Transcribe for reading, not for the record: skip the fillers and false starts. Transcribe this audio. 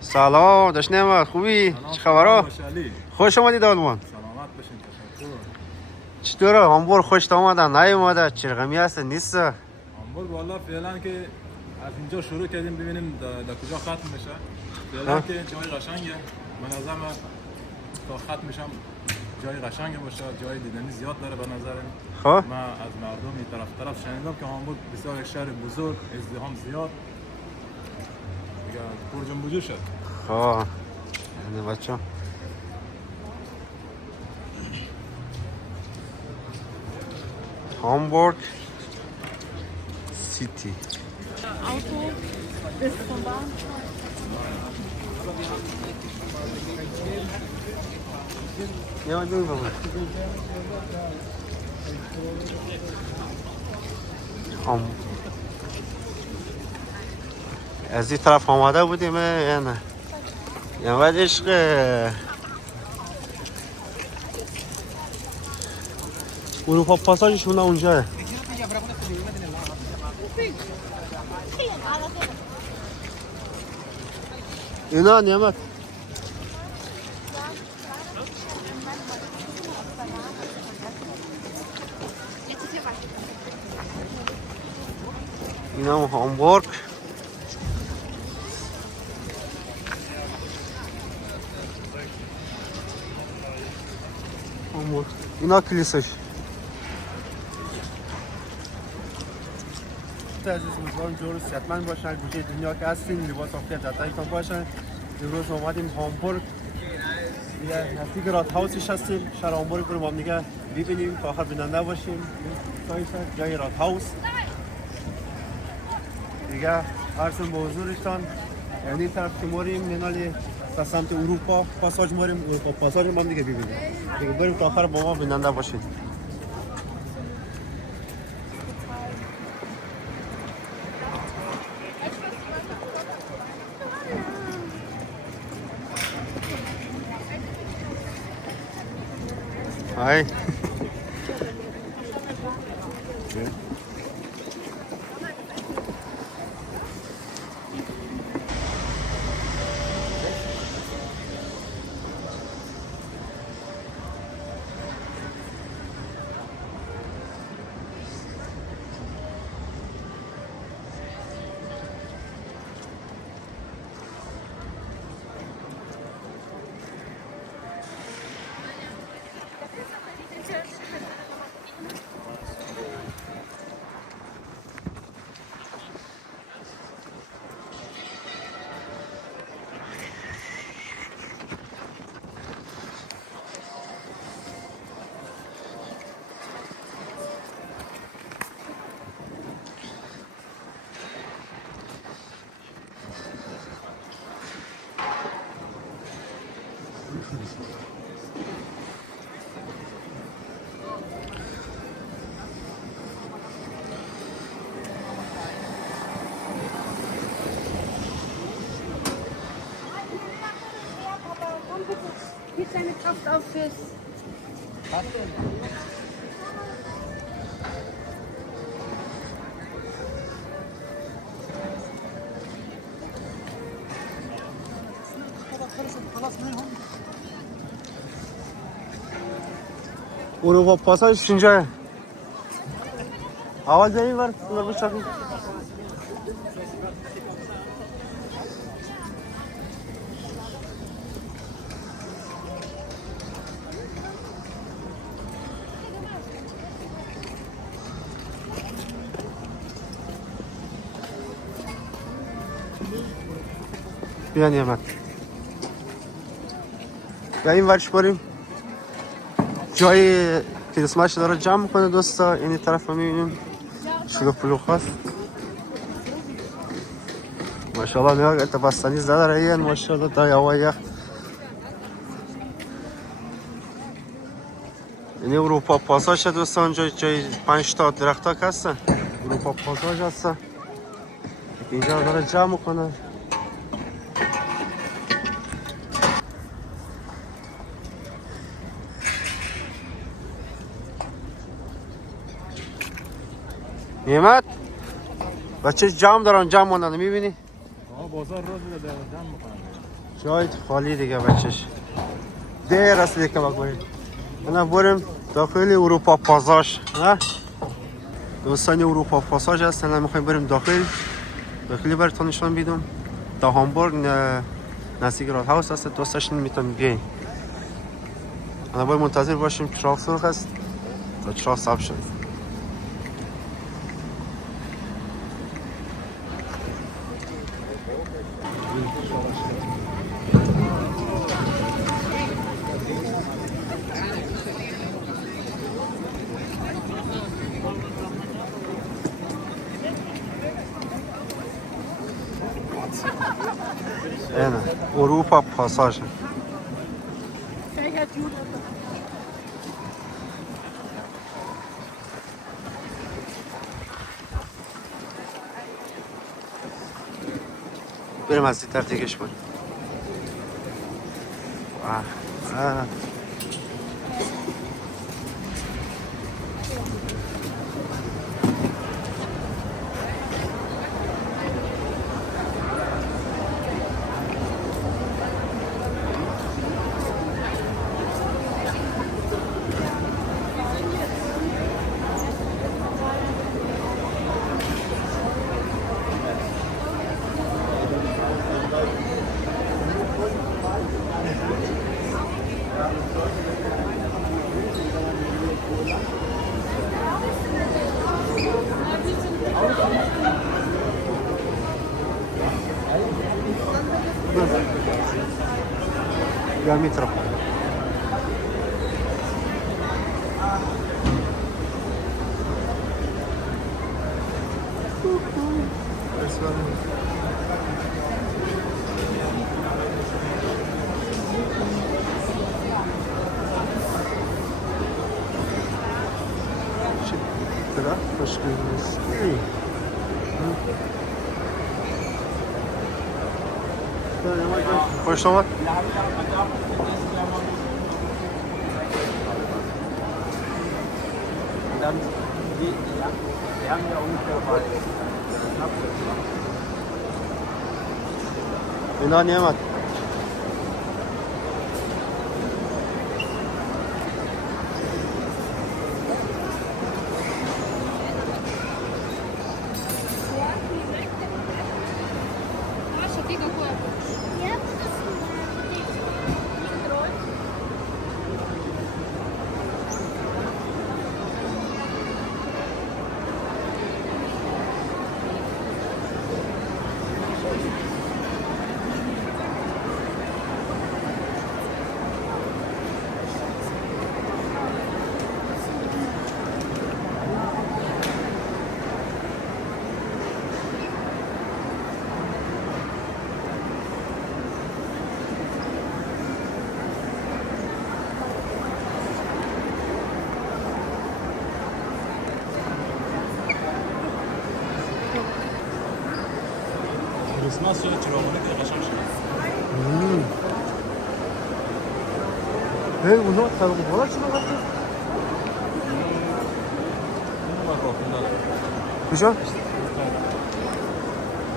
سلام داشتم خوبی؟ چه خبرها؟ خوش اومدید آلمان. سلامت باشین. تشکر. چطوره؟ هامبورگ خوش اومدن نیومده؟ چرغمی هست نیست؟ هامبورگ والا فعلا که از اینجا شروع کردیم ببینیم در کجا ختم میشه. فعلا که جای قشنگه. به نظر من تا ختم میشم جای قشنگی باشه، جای دیدنی زیاد داره به نظرم. خب من از مردم این طرف شنیدم که هامبورگ بسیار یک شهر بزرگ، ازدحام زیاد. دیگه پرجنب وجود شد. خب یعنی بچه هامبورگ سیتی. Auto bis zum Bahnhof. یا ببین بابا از این طرف آماده بودیم یا نه؟ یا باید عشق اروپا پاساژشون اونجاه. اینا نعمت اینا هامبورگ. اینا کلیساش. عزیز امیدوارم جور و صحتمند باشن، گوشه دنیا که هستین لباس آفتاب دتایتان باشن. امروز اومدیم هامبورگ، یه نزدیک رات هاوسش هستیم. شهر هامبورگ رو با هم دیگه ببینیم تا آخر بیننده باشیم. جای رات هاوس دیگه ارسم به حضورشتان. یعنی طرف که ماریم منالی سمت اروپا پاساژ ماریم، اروپا پاساژ رو با هم دیگه ببینیم. دیگه بریم تا آخر با ما بیننده باشید. Hi. Gib deine Kraft auf fürs. اروپا پاساژ اینجا. اول بریم ور بچرخیم. بیا نعمت بیا این ورش بریم. جای کریسمس داره جمع کنه دوستا. این طرف رو میبینیم شلوغ پلوغ هست. ماشاءالله نگاه تبستنی زده رهیه. ماشاءالله تا هوای یخ. این اروپا پاساژ دوستان. جای 5 تا درخت ها هستن. اروپا پاساژ هستن. اینجا داره جمع کنه. نعمت بچه جمع دارن، جمع موندن میبینی؟ بازار روز میده جمع میکنن. جای خالی دیگه بچش دیر است دیگه بکنیم. الان بریم داخل اروپا پاساژ. دوستان اروپا پاساژ هست. الان میخوایم بریم داخلی براتون نشون میدم. تا هامبورگ نزدیک راد هاوس هست. دوستاش نمیتونن بیاین. الان باید منتظر باشیم چراغ سرخ است تا چراغ سبز شد. اینه اروپا پاساژ. بریم از این طرف دیگهش بریم. Ya metro. Şurada hoş geldiniz. Hoş geldin. اینا نیامد. کریسمس شد چراغونی که قشنگ شد. اونا طبق بالا چرا رفتی؟ اون رو راه خوندن. کجا؟